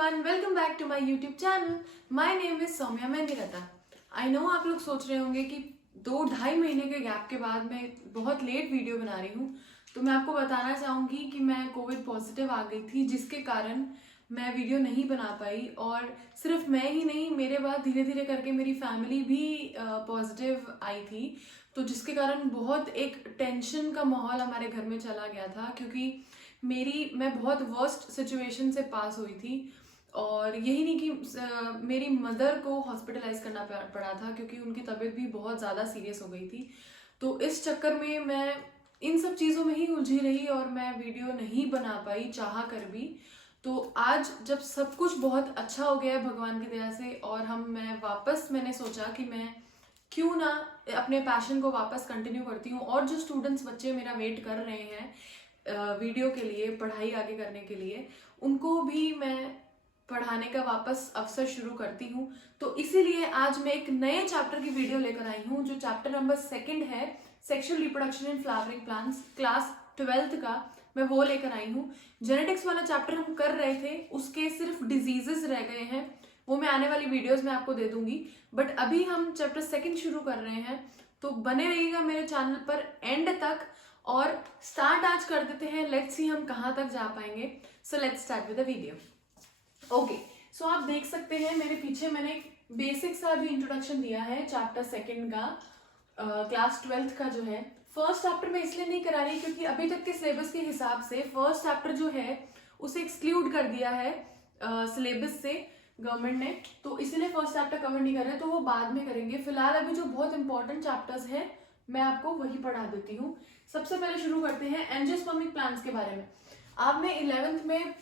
everyone, welcome back to my YouTube channel. My name is Saumya Mehndiratta. I know आप लोग सोच रहे होंगे कि 2-2.5 महीने के गैप के बाद मैं बहुत लेट वीडियो बना रही हूँ. तो मैं आपको बताना चाहूँगी कि मैं कोविड पॉजिटिव आ गई थी, जिसके कारण मैं वीडियो नहीं बना पाई. और सिर्फ मैं ही नहीं, मेरे बाद धीरे धीरे करके मेरी फैमिली भी पॉजिटिव आई थी. तो जिसके कारण बहुत एक टेंशन का माहौल हमारे घर में चला गया था, क्योंकि मैं बहुत वर्स्ट सिचुएशन से पास हुई थी. और यही नहीं कि मेरी मदर को हॉस्पिटलाइज करना पड़ा था, क्योंकि उनकी तबीयत भी बहुत ज़्यादा सीरियस हो गई थी. तो इस चक्कर में मैं इन सब चीज़ों में ही उलझी रही और मैं वीडियो नहीं बना पाई चाह कर भी. तो आज जब सब कुछ बहुत अच्छा हो गया है भगवान की दया से, और मैंने सोचा कि मैं क्यों ना अपने पैशन को वापस कंटिन्यू करती हूँ. और जो स्टूडेंट्स बच्चे मेरा वेट कर रहे हैं वीडियो के लिए, पढ़ाई आगे करने के लिए, उनको भी मैं पढ़ाने का वापस अवसर शुरू करती हूँ. तो इसीलिए आज मैं एक नए चैप्टर की वीडियो लेकर आई हूँ, जो चैप्टर नंबर 2 है, sexual reproduction in flowering plants, class 12th का मैं वो लेकर आई हूँ. जेनेटिक्स वाला चैप्टर हम कर रहे थे, उसके सिर्फ डिजीजेस रह गए हैं, वो मैं आने वाली वीडियोस में आपको दे दूंगी. बट अभी हम चैप्टर 2 शुरू कर रहे हैं, तो बने रहिएगा मेरे चैनल पर एंड तक. और स्टार्ट आज कर देते हैं. लेट्स सी हम कहाँ तक जा पाएंगे. So let's start with the video. Okay, so आप देख सकते हैं मेरे पीछे मैंने एक बेसिक सा भी इंट्रोडक्शन दिया है चैप्टर 2 का, क्लास 12th का जो है. फर्स्ट चैप्टर में इसलिए नहीं करा रही क्योंकि अभी तक के सिलेबस के हिसाब से फर्स्ट चैप्टर जो है उसे एक्सक्लूड कर दिया है सिलेबस से गवर्नमेंट ने. तो इसलिए फर्स्ट चैप्टर कवर नहीं कर रहे, तो वो बाद में करेंगे. फिलहाल अभी जो बहुत इंपॉर्टेंट चैप्टर्स हैं मैं आपको वही पढ़ा देती हूँ. सबसे पहले शुरू करते हैं एंजियोस्पर्मिक प्लांट्स के बारे में. आपने 11th में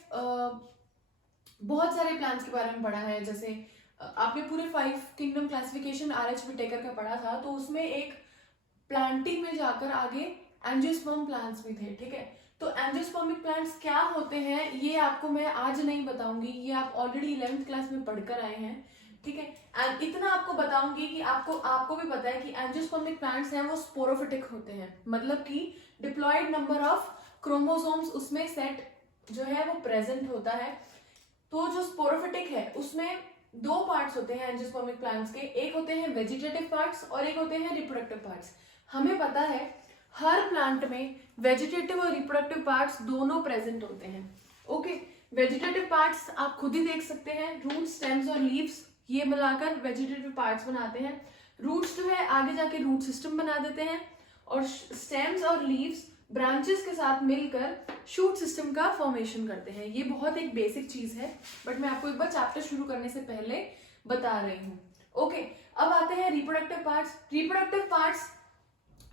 बहुत सारे प्लांट्स के बारे में पढ़ा है. जैसे आपने पूरे 5 किंगडम क्लासिफिकेशन आरएच विटेकर का पढ़ा था, तो उसमें एक प्लांटिंग में जाकर आगे एंजियोस्पर्म प्लांट्स भी थे. ठीक है, तो एंजियोस्पर्मिक प्लांट्स क्या होते हैं ये आपको मैं आज नहीं बताऊंगी, ये आप ऑलरेडी 11th क्लास में पढ़कर आए हैं. ठीक है, एंड इतना आपको बताऊंगी कि आपको भी पता है कि एंजियोस्पर्मिक प्लांट्स हैं वो स्पोरोफिटिक होते हैं, मतलब कि डिप्लॉयड नंबर ऑफ क्रोमोसोम्स उसमें सेट जो है वो प्रेजेंट होता है. तो जो स्पोरोफिटिक है उसमें 2 पार्ट्स होते हैं एंजियोस्पर्मिक प्लांट्स के. एक होते हैं वेजिटेटिव पार्ट्स और एक होते हैं रिप्रोडक्टिव पार्ट्स. हमें पता है हर प्लांट में वेजिटेटिव और रिप्रोडक्टिव पार्ट्स दोनों प्रेजेंट होते हैं. ओके, वेजिटेटिव पार्ट्स आप खुद ही देख सकते हैं, रूट, स्टेम्स और लीव्स, ये मिलाकर वेजिटेटिव पार्ट्स बनाते हैं. रूट्स जो है आगे जाके रूट सिस्टम बना देते हैं, और स्टेम्स और लीव्स ब्रांचेस के साथ मिलकर शूट सिस्टम का फॉर्मेशन करते हैं. ये बहुत एक बेसिक चीज है, बट मैं आपको एक बार चैप्टर शुरू करने से पहले बता रही हूँ. ओके, अब आते हैं रिप्रोडक्टिव पार्ट्स. रिप्रोडक्टिव पार्ट्स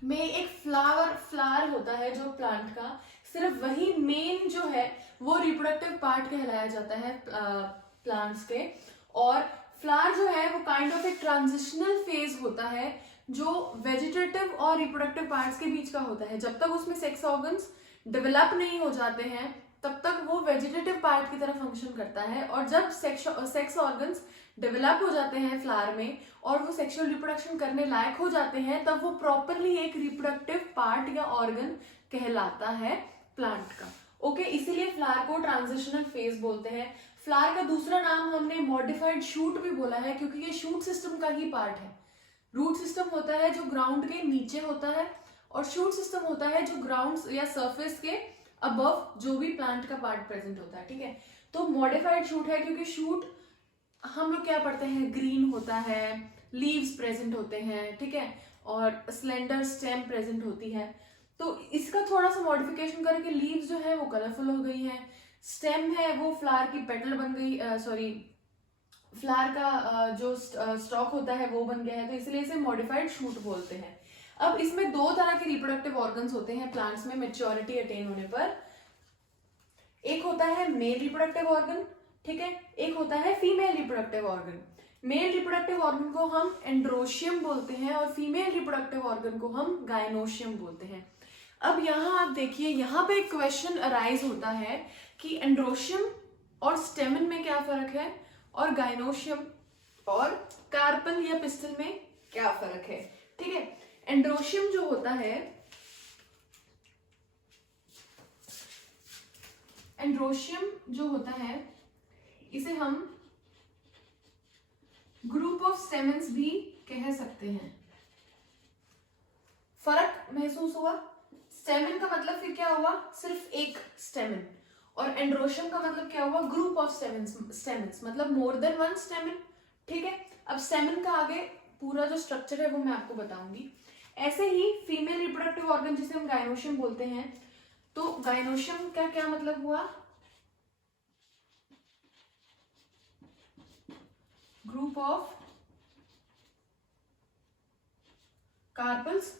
में एक फ्लावर होता है जो प्लांट का, सिर्फ वही मेन जो है वो रिप्रोडक्टिव पार्ट कहलाया जाता है प्लांट्स के. और फ्लावर जो है वो काइंड ऑफ एक ट्रांजिशनल फेज होता है जो वेजिटेटिव और रिप्रोडक्टिव पार्ट्स के बीच का होता है. जब तक उसमें सेक्स ऑर्गन्स डेवलप नहीं हो जाते हैं तब तक वो वेजिटेटिव पार्ट की तरह फंक्शन करता है. और जब सेक्स ऑर्गन्स डेवलप हो जाते हैं फ्लावर में और वो सेक्सुअल रिप्रोडक्शन करने लायक हो जाते हैं, तब वो प्रॉपरली एक रिप्रोडक्टिव पार्ट या ऑर्गन कहलाता है प्लांट का. ओके, इसीलिए फ्लावर को ट्रांजिशनल फेज बोलते हैं. फ्लावर का दूसरा नाम हमने मॉडिफाइड शूट भी बोला है, क्योंकि ये शूट सिस्टम का ही पार्ट है. रूट सिस्टम होता है जो ग्राउंड के नीचे होता है, और शूट सिस्टम होता है जो ग्राउंड या सरफेस के अबव जो भी प्लांट का पार्ट प्रेजेंट होता है. ठीक है, तो मॉडिफाइड शूट है क्योंकि शूट हम लोग क्या पढ़ते हैं, ग्रीन होता है, लीव्स प्रेजेंट होते हैं. ठीक है, और स्लेंडर स्टेम प्रेजेंट होती है. तो इसका थोड़ा सा मॉडिफिकेशन करके लीव्स जो है वो कलरफुल हो गई हैं. स्टेम है वो फ्लावर की पेटल बन गई, फ्लावर का जो स्टॉक होता है वो बन गया है, तो इसलिए इसे मॉडिफाइड शूट बोलते हैं. अब इसमें 2 तरह के रिप्रोडक्टिव ऑर्गन्स होते हैं प्लांट्स में मेच्योरिटी अटेन होने पर. एक होता है मेल रिप्रोडक्टिव ऑर्गन, ठीक है, एक होता है female reproductive organ. Male reproductive organ को हम एंड्रोशियम बोलते हैं और फीमेल रिप्रोडक्टिव ऑर्गन को हम गायनोशियम बोलते हैं. अब यहाँ आप देखिए, यहाँ पे एक क्वेश्चन अराइज होता है कि एंड्रोशियम और स्टेमन में क्या फर्क है, और गायनोशियम और कार्पल या पिस्टल में क्या फर्क है. ठीक है, एंड्रोशियम जो होता है, एंड्रोशियम जो होता है इसे हम ग्रुप ऑफ स्टेमेंस भी कह सकते हैं। फर्क महसूस हुआ? स्टेमन का मतलब फिर क्या हुआ? सिर्फ एक स्टेमन। और एंड्रोशियम का मतलब क्या हुआ? ग्रुप ऑफ स्टेमेंस, मतलब मोर देन वन स्टेमन। ठीक है, अब स्टेमन का आगे पूरा जो स्ट्रक्चर है वो मैं आपको बताऊंगी। ऐसे ही फीमेल रिप्रोडक्टिव ऑर्गन जिसे हम गायनोशियम बोलते हैं, तो गायनोशियम का क्या मतलब हुआ? Group of carpels.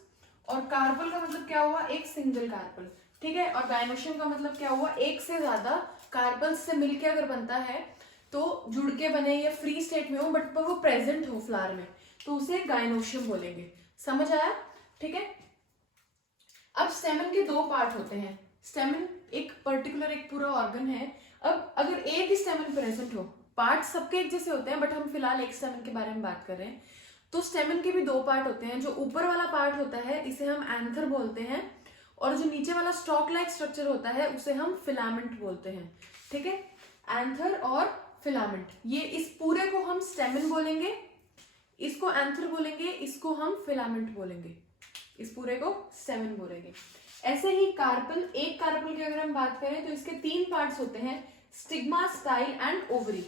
और कार्पल का मतलब क्या हुआ? एक सिंगल कार्पल। ठीक है, और गायनोशियम का मतलब क्या हुआ? एक से ज्यादा कार्पल्स से मिलके अगर बनता है तो जुड़ के बने या फ्री स्टेट में हो बट वो प्रेजेंट हो फ्लावर में, तो उसे गायनोशियम बोलेंगे। समझ आया? ठीक है, अब स्टेमन के दो पार्ट होते हैं। स्टेमन एक पर्टिकुलर एक पूरा ऑर्गन है। अब अगर एक ही स्टेमन प्रेजेंट हो, पार्ट सबके एक जैसे होते हैं बट हम फिलहाल एक स्टेमन के बारे में बात कर रहे हैं, तो स्टेमन के भी दो पार्ट होते हैं। जो ऊपर वाला पार्ट होता है इसे हम एंथर बोलते हैं, और जो नीचे वाला स्टॉक लाइक स्ट्रक्चर होता है उसे हम फिलामेंट बोलते हैं। ठीक है, एंथर और फिलामेंट, ये इस पूरे को हम स्टेमन बोलेंगे, इसको एंथर बोलेंगे, इसको हम फिलामेंट बोलेंगे, इस पूरे को स्टेमन बोलेंगे। ऐसे ही कार्पल, एक कार्पल की अगर हम बात करें तो इसके तीन पार्ट्स होते हैं, स्टिग्मा, स्टाइल एंड ओवरी।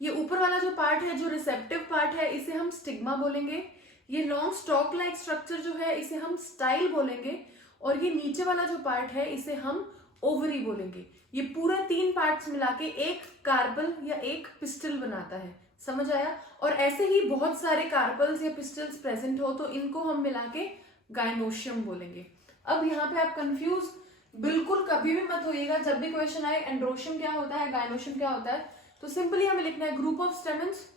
ये ऊपर वाला जो पार्ट है, जो रिसेप्टिव पार्ट है, इसे हम स्टिग्मा बोलेंगे। ये लॉन्ग स्टॉक लाइक स्ट्रक्चर जो है इसे हम स्टाइल बोलेंगे, और ये नीचे वाला जो पार्ट है इसे हम ओवरी बोलेंगे। ये पूरा तीन पार्ट्स मिला के एक कार्पल या एक पिस्टल बनाता है। समझ आया? और ऐसे ही बहुत सारे कार्पल्स या पिस्टल्स प्रेजेंट हो तो इनको हम मिला के गायनोशियम बोलेंगे। अब यहाँ पे आप कंफ्यूज बिल्कुल कभी भी मत होइएगा। जब भी क्वेश्चन आए एंड्रोशियम क्या होता है, गायनोशियम क्या होता है, तो सिंपली हमें लिखना है group of stamens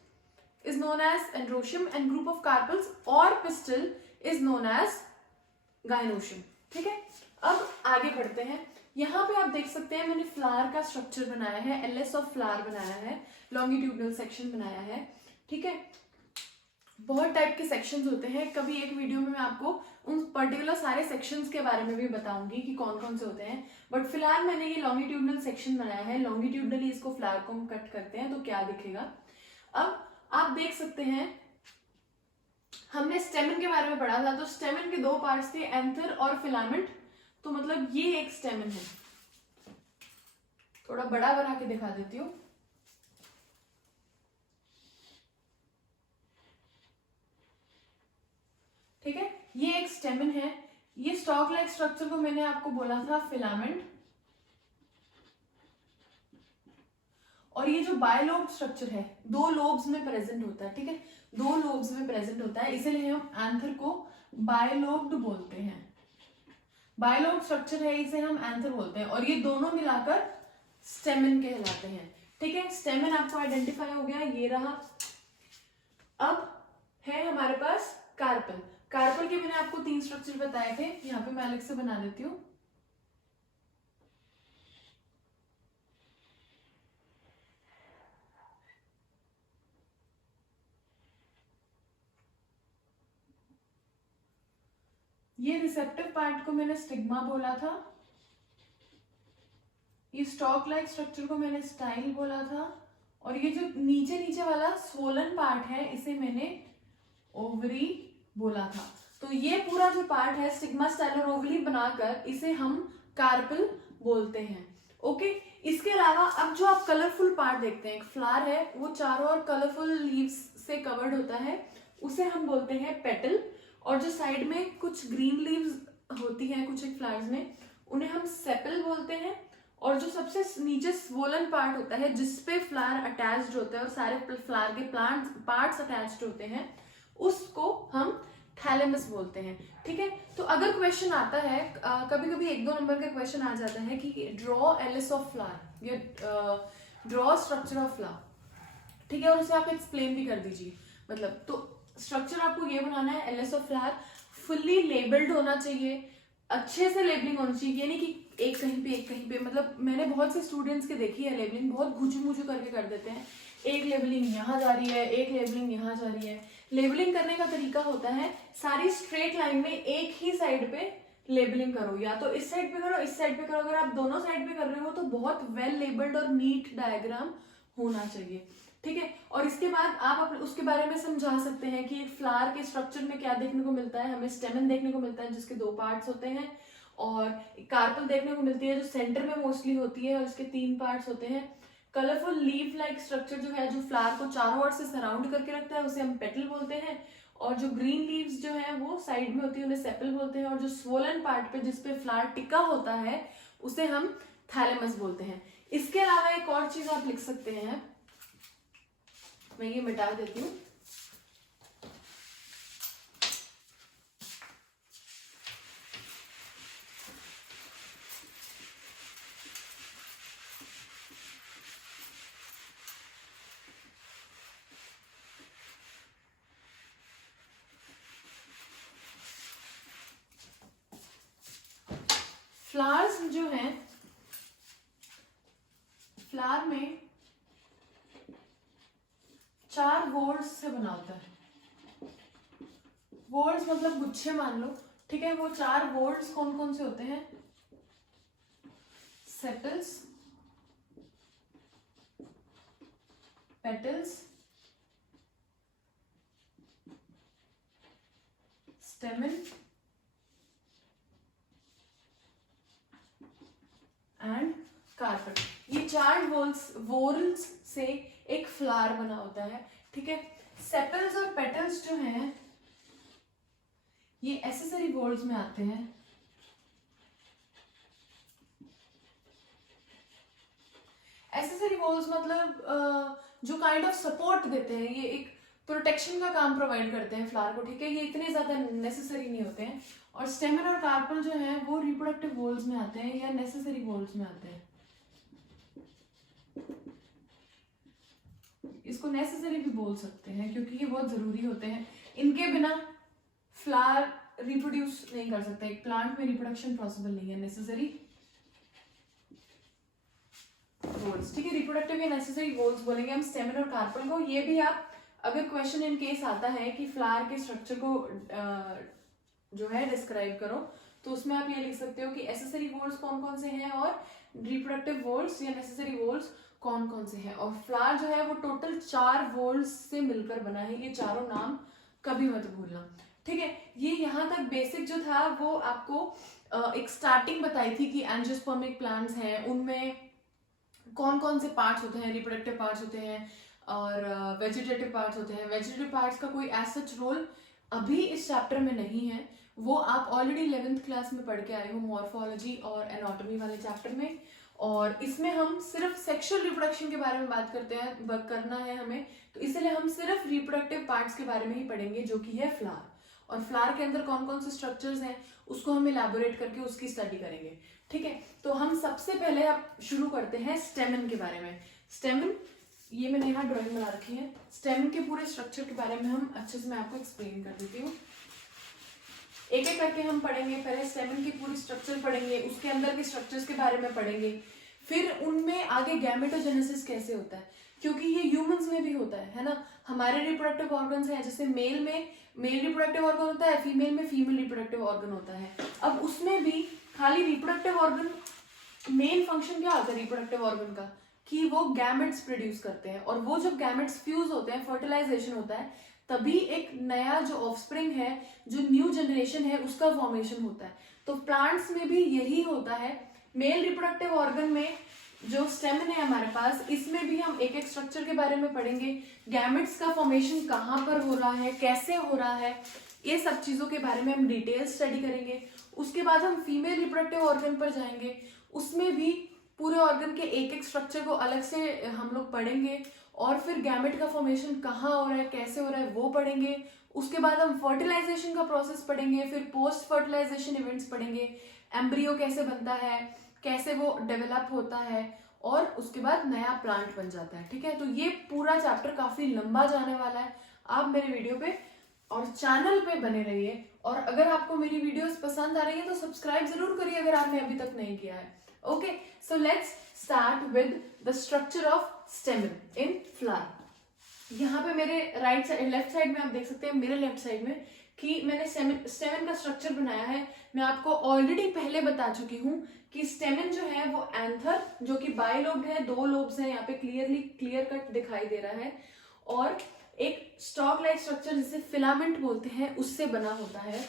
is known as androecium and group of carpels और pistil is known as gynoecium. ठीक है, अब आगे बढ़ते हैं। यहाँ पे आप देख सकते हैं मैंने फ्लावर का स्ट्रक्चर बनाया है, एलएस ऑफ फ्लावर बनाया है, लॉन्गिट्यूडनल सेक्शन बनाया है। ठीक है, बहुत टाइप के सेक्शंस होते हैं। कभी एक वीडियो में मैं आपको उन पर्टिकुलर सारे सेक्शंस के बारे में भी बताऊंगी कि कौन कौन से होते हैं, बट फिलहाल मैंने ये लॉन्गिट्यूडनल सेक्शन बनाया है। लॉन्गिट्यूडनली इसको फ्लावर को हम कट करते हैं तो क्या दिखेगा। अब आप देख सकते हैं हमने स्टेमन के बारे में पढ़ा था, तो स्टेमन के दो पार्ट्स थे, एंथर और फिलामेंट। तो मतलब ये एक स्टेमन है, थोड़ा बड़ा बना के दिखा देती हूँ। ठीक है, ये एक स्टेमन है। ये स्टॉक लाइक स्ट्रक्चर को मैंने आपको बोला था फिलामेंट, और ये जो बायलोब स्ट्रक्चर है दो लोब्स में प्रेजेंट होता है। ठीक है, दो लोब्स में प्रेजेंट होता है, इसीलिए हम एंथर को बायलोब्ड बोलते हैं। बायलोब स्ट्रक्चर है, इसे हम एंथर बोलते हैं, और ये दोनों मिलाकर स्टेमन कहलाते हैं। ठीक है, स्टेमन आपको आइडेंटिफाई हो गया, ये रहा। अब है हमारे पास कार्पल। कार्पल के मैंने आपको तीन स्ट्रक्चर बताए थे, यहाँ पे मैं अलग से बना देती हूँ। ये रिसेप्टिव पार्ट को मैंने स्टिग्मा बोला था, ये स्टॉक लाइक स्ट्रक्चर को मैंने स्टाइल बोला था, और ये जो नीचे नीचे वाला स्वोलन पार्ट है इसे मैंने ओवरी बोला था। तो ये पूरा जो पार्ट है स्टिग्मा, स्टाइल और ओवरी बनाकर इसे हम कार्पल बोलते हैं। ओके, इसके अलावा अब जो आप कलरफुल पार्ट देखते हैं, एक फ्लावर है वो चारों ओर कलरफुल लीव्स से कवर्ड होता है, उसे हम बोलते हैं पेटल। और जो साइड में कुछ ग्रीन लीव्स होती हैं कुछ एक फ्लावर्स में, उन्हें हम सेपल बोलते हैं। और जो सबसे नीचे स्वोलन पार्ट होता है जिसपे फ्लावर अटैच्ड होता है और सारे फ्लावर के पार्ट्स अटैच्ड होते हैं, उसको हम थैलेमस बोलते हैं। ठीक है, तो अगर क्वेश्चन आता है कभी कभी एक दो नंबर का क्वेश्चन आ जाता है कि ड्रॉ एलिस ऑफ फ्लावर या ड्रॉ स्ट्रक्चर ऑफ फ्लावर, ठीक है, और उसे आप एक्सप्लेन भी कर दीजिए। मतलब तो स्ट्रक्चर आपको ये बनाना है, L S of flower fully labelled होना चाहिए, अच्छे से लेबलिंग होनी चाहिए, ये नहीं कि एक कहीं पे एक कहीं पे। मतलब मैंने बहुत से स्टूडेंट्स के देखी है लेबलिंग बहुत घुचू मुचू करके कर देते हैं, एक लेबलिंग यहाँ जा रही है, एक लेबलिंग यहाँ जा रही है। लेबलिंग करने का तरीका होता है सारी स्ट्रेट लाइन में एक ही साइड पे लेबलिंग करो, या तो इस साइड पे करो, इस साइड पे करो। अगर आप दोनों साइड पे कर रहे हो तो बहुत वेल लेबल्ड और नीट डायग्राम होना चाहिए, ठीक है। और इसके बाद आप उसके बारे में समझा सकते हैं कि फ्लावर के स्ट्रक्चर में क्या देखने को मिलता है। हमें स्टेमन देखने को मिलता है जिसके 2 पार्ट्स होते हैं, और कार्पल देखने को मिलती है जो सेंटर में मोस्टली होती है और इसके 3 पार्ट्स होते हैं। कलरफुल लीफ लाइक स्ट्रक्चर जो है, जो फ्लावर को चारों ओर से सराउंड करके रखता है, उसे हम पेटल बोलते हैं। और जो ग्रीन लीव्स जो है वो साइड में होती है, उन्हें सेपल बोलते हैं। और जो स्वोलन पार्ट पे जिसपे फ्लावर टिका होता है उसे हम थैलेमस बोलते हैं। इसके अलावा एक और चीज आप लिख सकते हैं, मैं ये मिटा देती हूँ। फ्लावर्स जो हैं, फ्लावर में 4 वोल्ट्स से बना होता है। वोल्ट्स मतलब गुच्छे मान लो, ठीक है। वो 4 वोल्ट्स कौन कौन से होते हैं? Sepals, petals, स्टेमन and carpet. ये 4 वोल्स से एक फ्लावर बना होता है, ठीक है। सेपल्स और पेटल्स जो हैं ये एसेसरी वोल्स में आते हैं। एसेसरी वोल्स मतलब जो काइंड ऑफ सपोर्ट देते हैं, ये एक प्रोटेक्शन का काम प्रोवाइड करते हैं फ्लावर को, ठीक है। ये इतने ज्यादा नेसेसरी नहीं होते हैं। और स्टेमन और कार्पल जो है वो रिप्रोडक्टिव वोल्स में आते हैं या नेसेसरी वोल्स में आते हैं। इसको नेसेसरी भी बोल सकते हैं क्योंकि ये बहुत जरूरी होते हैं। इनके बिना फ्लावर रिप्रोड्यूस नहीं कर सकता, एक प्लांट में रिप्रोडक्शन पॉसिबल नहीं है। नेसेसरी वोल्स, ठीक है। रिप्रोडक्टिव या नेसेसरी वोल्स बोलेंगे हम स्टेमन और कार्पल को। ये भी आप अगर क्वेश्चन इन केस आता है कि फ्लावर के स्ट्रक्चर को जो है डिस्क्राइब करो, तो उसमें आप ये लिख सकते हो कि एसेसरी वोल्स कौन कौन से हैं और रिप्रोडक्टिव वोल्स या नेसेसरी वोल्स कौन कौन से हैं। और फ्लावर जो है वो टोटल 4 वोल्स से मिलकर बना है। ये चारों नाम कभी मत भूलना, ठीक है। ये यहाँ तक बेसिक जो था वो आपको एक स्टार्टिंग बताई थी कि एंजियोस्पर्मिक प्लांट्स हैं, उनमें कौन कौन से पार्ट्स होते हैं। रिप्रोडक्टिव पार्ट्स होते हैं और वेजिटेटिव पार्ट्स होते हैं। वेजिटेटिव पार्ट्स का कोई एज सच रोल अभी इस चैप्टर में नहीं है, वो आप ऑलरेडी 11th क्लास में पढ़ के आए हो मॉर्फोलॉजी और एनाटॉमी वाले चैप्टर में। और इसमें हम सिर्फ सेक्सुअल रिप्रोडक्शन के बारे में बात करते हैं, करना है हमें, तो इसलिए हम सिर्फ रिप्रोडक्टिव पार्ट्स के बारे में ही पढ़ेंगे, जो कि है फ्लावर। और फ्लावर के अंदर कौन कौन से स्ट्रक्चर्स हैं उसको हम इलैबोरेट करके उसकी स्टडी करेंगे, ठीक है। तो हम सबसे पहले आप शुरू करते हैं स्टेमन के बारे में। स्टेमन, ये मैंने यहाँ ड्राइंग बना रखी है। स्टेमन के पूरे स्ट्रक्चर के बारे में हम अच्छे से मैं आपको एक्सप्लेन कर देती हूँ। एक एक करके हम पढ़ेंगे। पहले स्टेमन की पूरी स्ट्रक्चर पढ़ेंगे, उसके अंदर के स्ट्रक्चर्स के बारे में पढ़ेंगे, फिर उनमें आगे गैमेटोजेनेसिस कैसे होता है, क्योंकि ये ह्यूमंस में भी होता है ना। हमारे रिप्रोडक्टिव ऑर्गन्स हैं, जैसे मेल में मेल रिप्रोडक्टिव ऑर्गन होता है, फीमेल में फीमेल रिप्रोडक्टिव ऑर्गन होता है। अब उसमें भी खाली रिप्रोडक्टिव ऑर्गन, मेन फंक्शन क्या होता है रिप्रोडक्टिव ऑर्गन का, कि वो गैमेट्स प्रोड्यूस करते हैं। और वो जब गैमेट्स फ्यूज होते हैं, फर्टिलाइजेशन होता है, तभी एक नया जो ऑफस्प्रिंग है, जो न्यू जनरेशन है, उसका फॉर्मेशन होता है। तो प्लांट्स में भी यही होता है। मेल रिप्रोडक्टिव ऑर्गन में जो स्टेमन है हमारे पास, इसमें भी हम एक एक स्ट्रक्चर के बारे में पढ़ेंगे। गैमेट्स का फॉर्मेशन कहाँ पर हो रहा है, कैसे हो रहा है, ये सब चीजों के बारे में हम डिटेल स्टडी करेंगे। उसके बाद हम फीमेल रिप्रोडक्टिव ऑर्गन पर जाएंगे, उसमें भी पूरे ऑर्गन के एक एक स्ट्रक्चर को अलग से हम लोग पढ़ेंगे। और फिर गैमेट का फॉर्मेशन कहाँ हो रहा है, कैसे हो रहा है, वो पढ़ेंगे। उसके बाद हम फर्टिलाइजेशन का प्रोसेस पढ़ेंगे, फिर पोस्ट फर्टिलाइजेशन इवेंट्स पढ़ेंगे, एम्ब्रियो कैसे बनता है, कैसे वो डेवलप होता है, और उसके बाद नया प्लांट बन जाता है, ठीक है। तो ये पूरा चैप्टर काफी लंबा जाने वाला है। आप मेरे वीडियो पे और चैनल पे बने रहिए, और अगर आपको मेरी वीडियोस पसंद आ रही है तो सब्सक्राइब जरूर करिए अगर आपने अभी तक नहीं किया है। Okay, so let's start with the structure of स्टेमन in flower. यहाँ पे मेरे राइट साइड, लेफ्ट साइड में आप देख सकते हैं, मेरे लेफ्ट साइड में कि मैंने स्टेमन का स्ट्रक्चर बनाया है। मैं आपको ऑलरेडी पहले बता चुकी हूँ कि स्टेमन जो है वो एंथर, जो कि बाइलोब्ड है, 2 लोब्स हैं, यहाँ पे क्लियर कट दिखाई दे रहा है, और एक स्टॉक लाइक स्ट्रक्चर जिसे फिलामेंट बोलते हैं उससे बना होता है।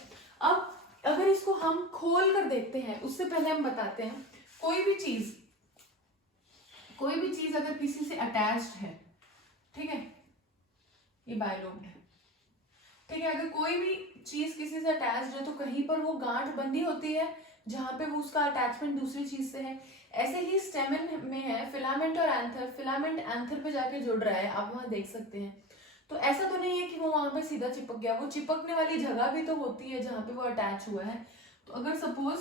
अब अगर इसको हम खोल कर देखते हैं, उससे पहले हम बताते हैं कोई भी चीज अगर किसी से अटैच्ड है, ठीक है, ये बाइलोब्ड है, ठीक है, अगर कोई भी चीज किसी से अटैच्ड है तो कहीं पर वो गांठ बंधी होती है जहां पे वो उसका अटैचमेंट दूसरी चीज से है। ऐसे ही स्टेमन में है फिलामेंट और एंथर, फिलामेंट एंथर पे जाके जुड़ रहा है, आप वहां देख सकते हैं। तो ऐसा तो नहीं है कि वो वहां पे सीधा चिपक गया, वो चिपकने वाली जगह भी तो होती है जहां पे वो अटैच हुआ है। तो अगर सपोज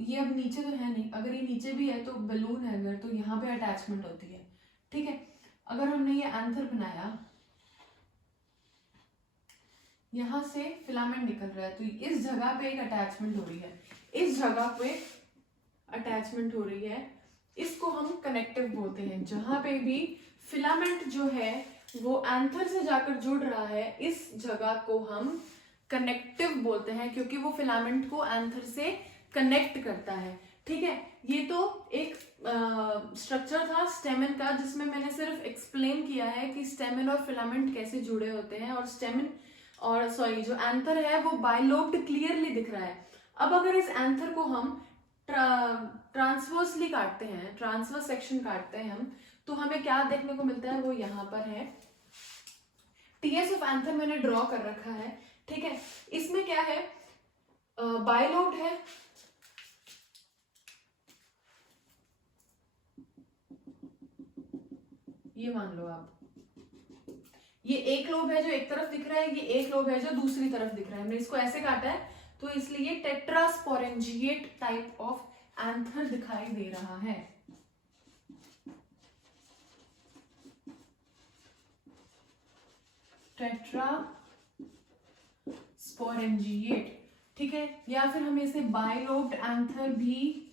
ये अब नीचे तो है नहीं, अगर ये नीचे भी है तो बलून है अगर, तो यहाँ पे अटैचमेंट होती है, ठीक है। अगर हमने ये एंथर बनाया, यहां से फिलामेंट निकल रहा है, तो इस जगह पे एक अटैचमेंट हो रही है, इस जगह पे अटैचमेंट हो रही है, इसको हम कनेक्टिव बोलते हैं। जहां पे भी फिलामेंट जो है वो एंथर से जाकर जुड़ रहा है, इस जगह को हम कनेक्टिव बोलते हैं, क्योंकि वो फिलामेंट को एंथर से कनेक्ट करता है, ठीक है। ये तो एक स्ट्रक्चर था स्टेमन का, जिसमें मैंने सिर्फ एक्सप्लेन किया है कि स्टेमन और फिलामेंट कैसे जुड़े होते हैं, और जो एंथर है वो बाइलोब्ड क्लियरली दिख रहा है। अब अगर इस एंथर को हम ट्रांसवर्सली काटते हैं, ट्रांसवर्स सेक्शन काटते हैं हम, तो हमें क्या देखने को मिलता है, वो यहाँ पर है। टीएस ऑफ एंथर मैंने ड्रॉ कर रखा है, ठीक है। इसमें क्या है, बाइलोब्ड है, ये मान लो आप, ये एक लोब है जो एक तरफ दिख रहा है, ये एक लोब है जो दूसरी तरफ दिख रहा है। हमने इसको ऐसे काटा है तो इसलिए टेट्रास्पोरेंजिएट टाइप ऑफ एंथर दिखाई दे रहा है। टेट्रास्पोरेंजिएट, ठीक है। या फिर हम इसे बाइलोब्ड एंथर भी,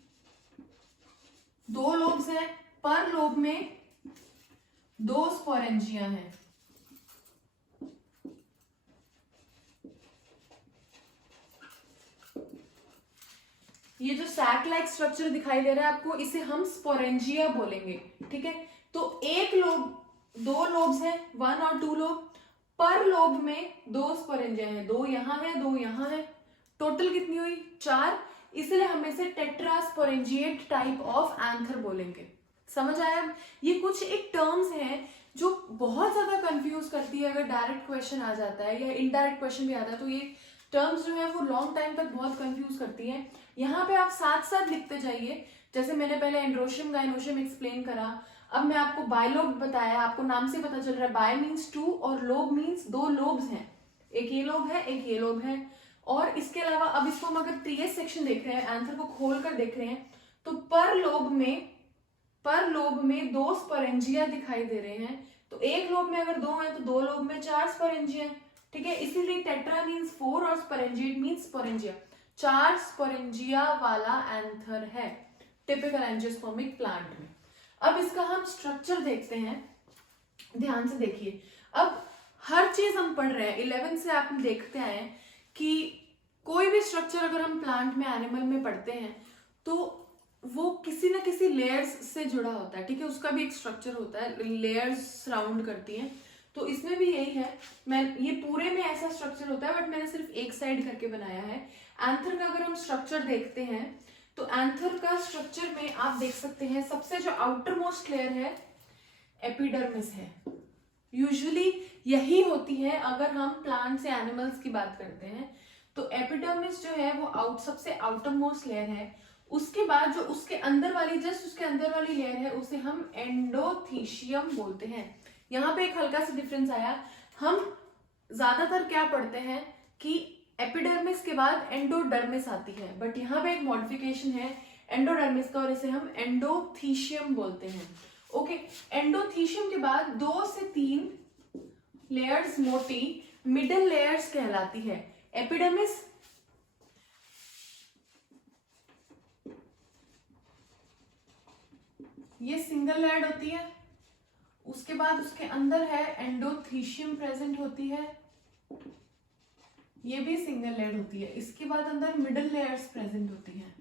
2 लोब्स हैं, पर लोब में 2 स्पोरेंजिया हैं। ये जो सैक लाइक स्ट्रक्चर दिखाई दे रहा है आपको, इसे हम स्पोरेंजिया बोलेंगे, ठीक है। तो एक लोब, 2 लोब्स हैं, 1 और 2 लोब, पर लोब में 2 स्पोरेंजिया हैं, 2 यहाँ है, 2 यहाँ है, टोटल कितनी हुई, 4। इसलिए हम इसे टेट्रास्पोरेंजिएट टाइप ऑफ एंथर बोलेंगे। समझ आया? ये कुछ एक टर्म्स हैं जो बहुत ज्यादा कंफ्यूज करती है अगर डायरेक्ट क्वेश्चन आ जाता है या इनडायरेक्ट क्वेश्चन भी आता है, तो ये टर्म्स जो है वो लॉन्ग टाइम तक बहुत कंफ्यूज करती है। यहाँ पे आप साथ साथ लिखते जाइए, जैसे मैंने पहले एंड्रोशियम गायनोशियम एक्सप्लेन करा, अब मैं आपको बायलोब बताया, आपको नाम से पता चल रहा है, बाय मीन्स 2 और लोब मीन्स 2 लोब्स हैं, एक ये लोब है, एक ये लोब है। और इसके अलावा अब इसको हम अगर टीएस सेक्शन देख रहे हैं, एंथर को खोल कर देख रहे हैं, तो पर लोब में 2 स्पोरेंजिया दिखाई दे रहे हैं। तो एक लोब में अगर 2 है तो 2 लोब में 4 स्पोरेंजिया, ठीक है। इसीलिए टेट्रा मीन्स 4 और स्पोरेंजिएट मीन्स स्पोरेंजिया, 4 स्पोरेंजिया वाला एंथर है टिपिकल एंजियोस्पर्मिक प्लांट में। अब इसका हम स्ट्रक्चर देखते हैं, ध्यान से देखिए। अब हर चीज हम पढ़ रहे हैं, 11 से आप देखते आए कि कोई भी स्ट्रक्चर अगर हम प्लांट में, एनिमल में पढ़ते हैं तो वो किसी ना किसी लेयर्स से जुड़ा होता है, ठीक है। उसका भी एक स्ट्रक्चर होता है, लेयर्स सराउंड करती हैं, तो इसमें भी यही है। ये पूरे में ऐसा स्ट्रक्चर होता है, बट मैंने सिर्फ एक साइड करके बनाया है। एंथर का अगर हम स्ट्रक्चर देखते हैं तो एंथर का स्ट्रक्चर में आप देख सकते हैं, सबसे जो आउटर मोस्ट लेयर है एपिडर्मिस है। यूजुअली यही होती है अगर हम प्लांट से एनिमल्स की बात करते हैं, तो एपिडर्मिस जो है वो सबसे आउटर मोस्ट लेयर है। उसके बाद जो उसके अंदर वाली, जस्ट उसके अंदर वाली लेयर है, उसे हम एंडोथीशियम बोलते हैं। यहाँ पे एक हल्का सा डिफरेंस आया, हम ज्यादातर क्या पढ़ते हैं कि एपिडर्मिस के बाद एंडोडर्मिस आती है, बट यहाँ पे एक मॉडिफिकेशन है एंडोडर्मिस का, और इसे हम एंडोथीशियम बोलते हैं। ओके, एंडोथीशियम के बाद 2 से 3 लेयर्स मोटी मिडल लेयर्स कहलाती है। एपिडर्मिस, ये सिंगल लेयर्ड होती है, उसके बाद उसके अंदर है एंडोथीशियम प्रेजेंट होती है, ये भी सिंगल लेयर होती है। इसके बाद अंदर मिडल लेयर्स प्रेजेंट होती हैं,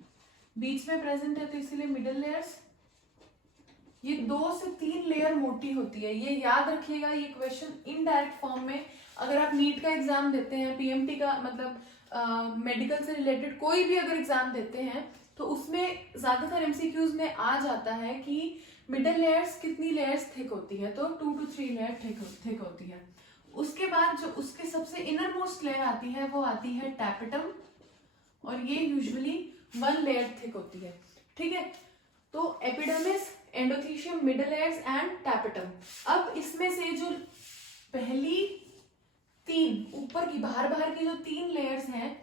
बीच में प्रेजेंट है तो इसीलिए मिडल लेयर्स। ये 2 से 3 लेयर मोटी होती है, ये याद रखिएगा। ये क्वेश्चन इनडायरेक्ट फॉर्म में अगर आप नीट का एग्जाम देते हैं, पीएमटी का मतलब मेडिकल से रिलेटेड कोई भी अगर एग्जाम देते हैं तो उसमें ज्यादातर एमसीक्यूज में आ जाता है कि मिडल लेयर्स कितनी लेयर्स थिक होती है, तो 2 to 3 लेयर थिक होती है। उसके बाद जो उसके सबसे इनर मोस्ट लेयर आती है वो आती है टैपेटम, और ये यूजुअली 1 लेयर थिक होती है। ठीक है, तो epidermis, endothecium, middle layers and tapetum. अब इसमें से जो पहली 3 ऊपर की बाहर की जो 3 लेयर्स हैं,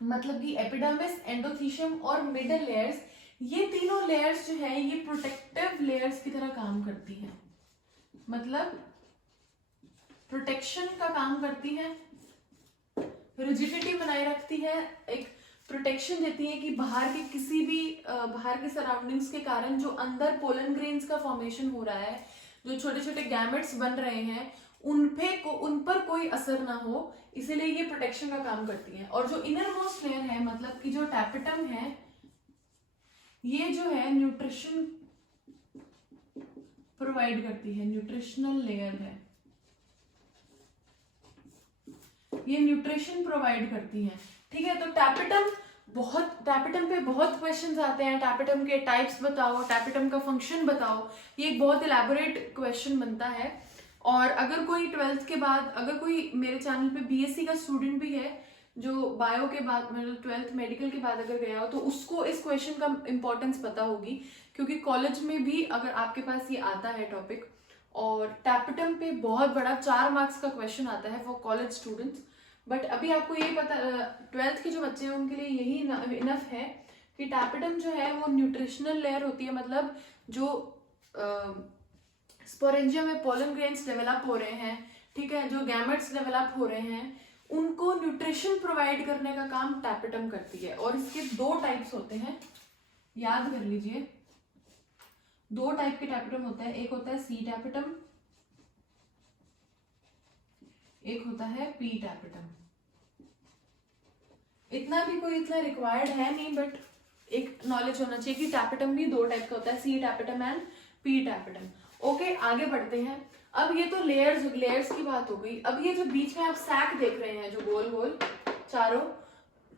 मतलब कि एपिडर्मिस, एंडोथीशियम और मिडल लेयर्स, ये तीनों लेयर्स जो है ये प्रोटेक्टिव लेयर्स की तरह काम करती हैं, मतलब प्रोटेक्शन का काम करती है, रिजिडिटी बनाए रखती है, एक प्रोटेक्शन देती है कि बाहर के किसी भी बाहर के सराउंडिंग्स के कारण जो अंदर पोलन ग्रेन्स का फॉर्मेशन हो रहा है, जो छोटे छोटे गैमेट्स बन रहे हैं, उन पर कोई असर ना हो, इसीलिए ये प्रोटेक्शन का काम करती है। और जो इनर मोस्ट लेयर है, मतलब कि जो टैपेटम है, ये जो है न्यूट्रिशन प्रोवाइड करती है, न्यूट्रिशनल लेयर है, ये न्यूट्रिशन प्रोवाइड करती है। ठीक है, तो टैपेटम पे बहुत क्वेश्चंस आते हैं, टैपेटम के टाइप्स बताओ, टैपेटम का फंक्शन बताओ, ये एक बहुत इलैबोरेट क्वेश्चन बनता है। और अगर कोई 12th के बाद, अगर कोई मेरे चैनल पे बीएससी का स्टूडेंट भी है जो बायो के बाद मतलब 12th मेडिकल के बाद अगर गया हो, तो उसको इस क्वेश्चन का इंपॉर्टेंस पता होगी, क्योंकि कॉलेज में भी अगर आपके पास ये आता है टॉपिक, और टैपेटम पे बहुत बड़ा 4 मार्क्स का क्वेश्चन आता है फॉर कॉलेज स्टूडेंट्स। बट अभी आपको ये पता, 12th के जो बच्चे हैं उनके लिए यही इनफ है कि टैपेटम जो है वो न्यूट्रिशनल लेयर होती है, मतलब जो स्पोरेंजिया में पोलन ग्रेन्स डेवलप हो रहे हैं, ठीक है, जो गैमेट्स डेवलप हो रहे हैं, उनको न्यूट्रिशन प्रोवाइड करने का काम टैपेटम करती है। और इसके 2 टाइप्स होते हैं, याद कर लीजिए, 2 टाइप के टैपेटम होता है, एक होता है सी टैपेटम, एक होता है पी टैपेटम। इतना भी कोई इतना रिक्वायर्ड है नहीं, बट एक नॉलेज होना चाहिए कि टैपेटम भी 2 टाइप का होता है, C tapetum and P tapetum. Okay, आगे बढ़ते हैं। अब ये तो लेयर्स की बात हो गई। अब ये जो बीच में आप सैक देख रहे हैं, जो गोल गोल चारों,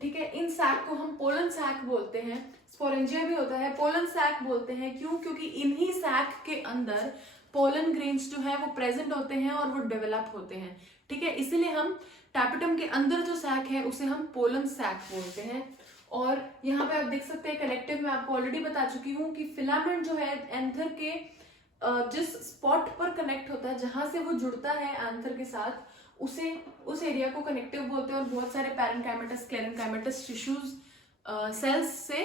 ठीक है, इन सैक को हम पोलन सैक बोलते हैं। स्पोरेंजिया भी होता है, पोलन सैक बोलते हैं। क्यों? क्योंकि इन्हीं सैक के अंदर पोलन ग्रेन्स जो है वो प्रेजेंट होते हैं और वो डेवलप होते हैं। ठीक है, इसीलिए हम टैपेटम के अंदर जो सैक है उसे हम पोलन सैक बोलते हैं। और यहाँ पे आप देख सकते हैं कनेक्टिव में आपको ऑलरेडी बता चुकी हूँ कि फिलामेंट जो है एंथर के जिस स्पॉट पर कनेक्ट होता है, जहां से वो जुड़ता है एंथर के साथ, उस एरिया को कनेक्टिव बोलते हैं। और बहुत सारे पैरेंकाइमेटस, क्लेरेंकाइमेटस टिश्यूज सेल्स से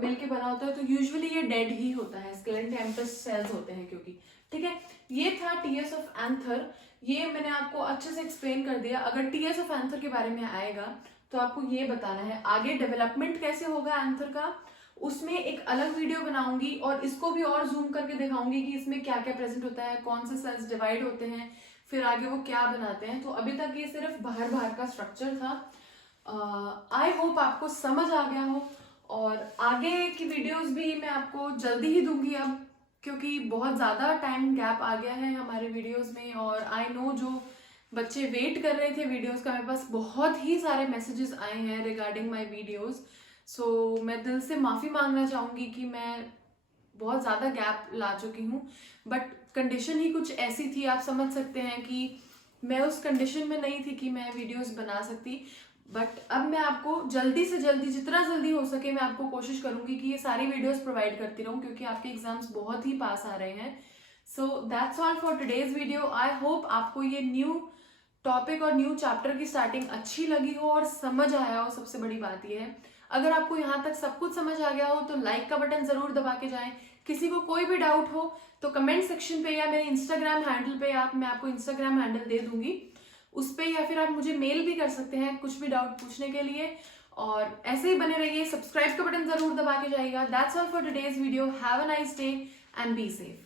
मिलके बना होता है, तो यूजुअली ये डेड ही होता है, स्क्लेरेंकाइमेटस सेल्स होते हैं क्योंकि। ठीक है, ये था टीएस ऑफ एंथर, ये मैंने आपको अच्छे से एक्सप्लेन कर दिया। अगर टीएस ऑफ एंथर के बारे में आएगा तो आपको ये बताना है आगे डेवलपमेंट कैसे होगा एंथर का, उसमें एक अलग वीडियो बनाऊंगी और इसको भी और जूम करके दिखाऊंगी कि इसमें क्या क्या प्रेजेंट होता है, कौन से सेल्स डिवाइड होते हैं, फिर आगे वो क्या बनाते हैं। तो अभी तक ये सिर्फ बाहर का स्ट्रक्चर था। आई होप आपको समझ आ गया हो, और आगे की वीडियोस भी मैं आपको जल्दी ही दूंगी अब, क्योंकि बहुत ज़्यादा टाइम गैप आ गया है हमारे वीडियोस में। और आई नो जो बच्चे वेट कर रहे थे वीडियोस का, मेरे पास बहुत ही सारे मैसेजेस आए हैं रिगार्डिंग माय वीडियोस। सो मैं दिल से माफ़ी मांगना चाहूँगी कि मैं बहुत ज़्यादा गैप ला चुकी हूँ, बट कंडीशन ही कुछ ऐसी थी, आप समझ सकते हैं कि मैं उस कंडीशन में नहीं थी कि मैं वीडियोस बना सकती। बट अब मैं आपको जल्दी से जल्दी, जितना जल्दी हो सके, मैं आपको कोशिश करूँगी कि ये सारी वीडियोस प्रोवाइड करती रहूँ, क्योंकि आपके एग्जाम्स बहुत ही पास आ रहे हैं। So that's all for today's video. I hope आपको ये न्यू टॉपिक और न्यू चैप्टर की स्टार्टिंग अच्छी लगी हो और समझ आया हो। सबसे बड़ी बात यह है, अगर आपको यहाँ तक सब कुछ समझ आ गया हो तो लाइक का बटन जरूर दबा के जाएं। किसी को कोई भी डाउट हो तो कमेंट सेक्शन पे या मेरे इंस्टाग्राम हैंडल पे, मैं आपको इंस्टाग्राम हैंडल दे दूंगी उस पे, या फिर आप मुझे मेल भी कर सकते हैं कुछ भी डाउट पूछने के लिए। और ऐसे ही बने रहिए, सब्सक्राइब का बटन जरूर दबा के जाइएगा। That's all for today's video. Have a nice day and be safe.